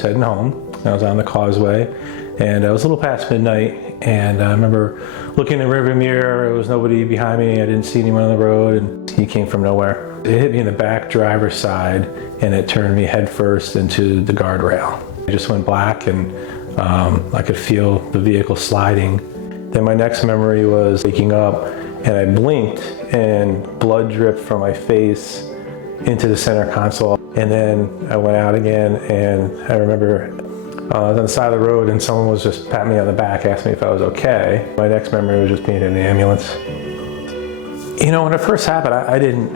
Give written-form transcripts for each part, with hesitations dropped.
was heading home. I was on the causeway, and it was a little past midnight, and I remember looking in the rearview mirror. There was nobody behind me. I didn't see anyone on the road, and he came from nowhere. It hit me in the back driver's side, and it turned me headfirst into the guardrail. It just went black, and I could feel the vehicle sliding. Then my next memory was waking up, and I blinked, and blood dripped from my face into the center console. And then I went out again, and I remember I was on the side of the road, and someone was just patting me on the back, asking me if I was okay. My next memory was just being in the ambulance. You know, when it first happened, I didn't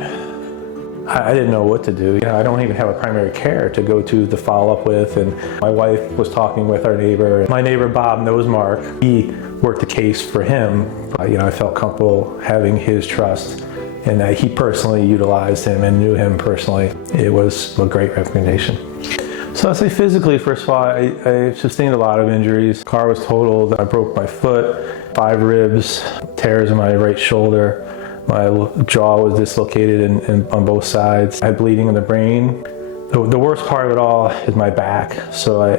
know what to do. You know, I don't even have a primary care to go to follow-up with, and my wife was talking with our neighbor. My neighbor Bob knows Mark. He worked the case for him. You know, I felt comfortable having his trust, and that he personally utilized him and knew him personally. It was a great recommendation. So I'd say physically, first of all, I sustained a lot of injuries. Car was totaled. I broke my foot, 5 ribs, tears in my right shoulder. My jaw was dislocated on both sides. I had bleeding in the brain. The worst part of it all is my back. So I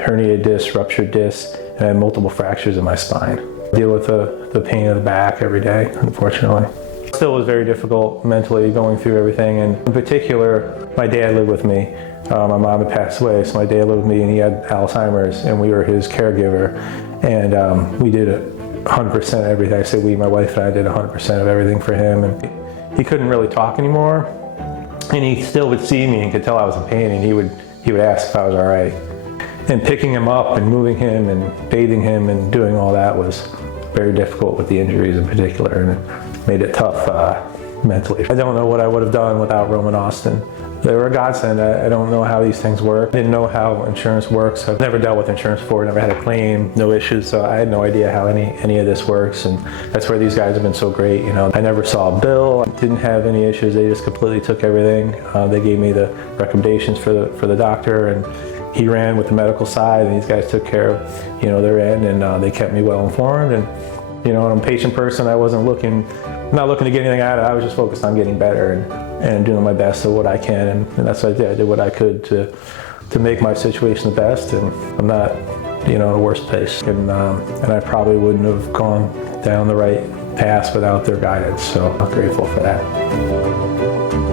herniated disc, ruptured disc, and I had multiple fractures in my spine. I deal with the pain of the back every day, unfortunately. It still was very difficult mentally going through everything, and in particular, my dad lived with me. My mom had passed away, so my dad lived with me, and he had Alzheimer's, and we were his caregiver, and we did 100% everything. I say we, my wife and I did 100% of everything for him, and he couldn't really talk anymore, and he still would see me and could tell I was in pain, and he would ask if I was all right. And picking him up and moving him and bathing him and doing all that was very difficult with the injuries in particular, and it made it tough mentally. I don't know what I would have done without Roman Austin. They were a godsend. I don't know how these things work. I didn't know how insurance works. I've never dealt with insurance before, never had a claim, no issues, so I had no idea how any of this works, and that's where these guys have been so great. You know, I never saw a bill, didn't have any issues. They just completely took everything. They gave me the recommendations for the doctor, and he ran with the medical side, and these guys took care of, you know, their end, and they kept me well informed. And you know, I'm a patient person. I wasn't not looking to get anything out of it. I was just focused on getting better and doing my best of what I can, and that's what I did. I did what I could to make my situation the best, and I'm not, you know, in a worse place. And I probably wouldn't have gone down the right path without their guidance. So I'm grateful for that.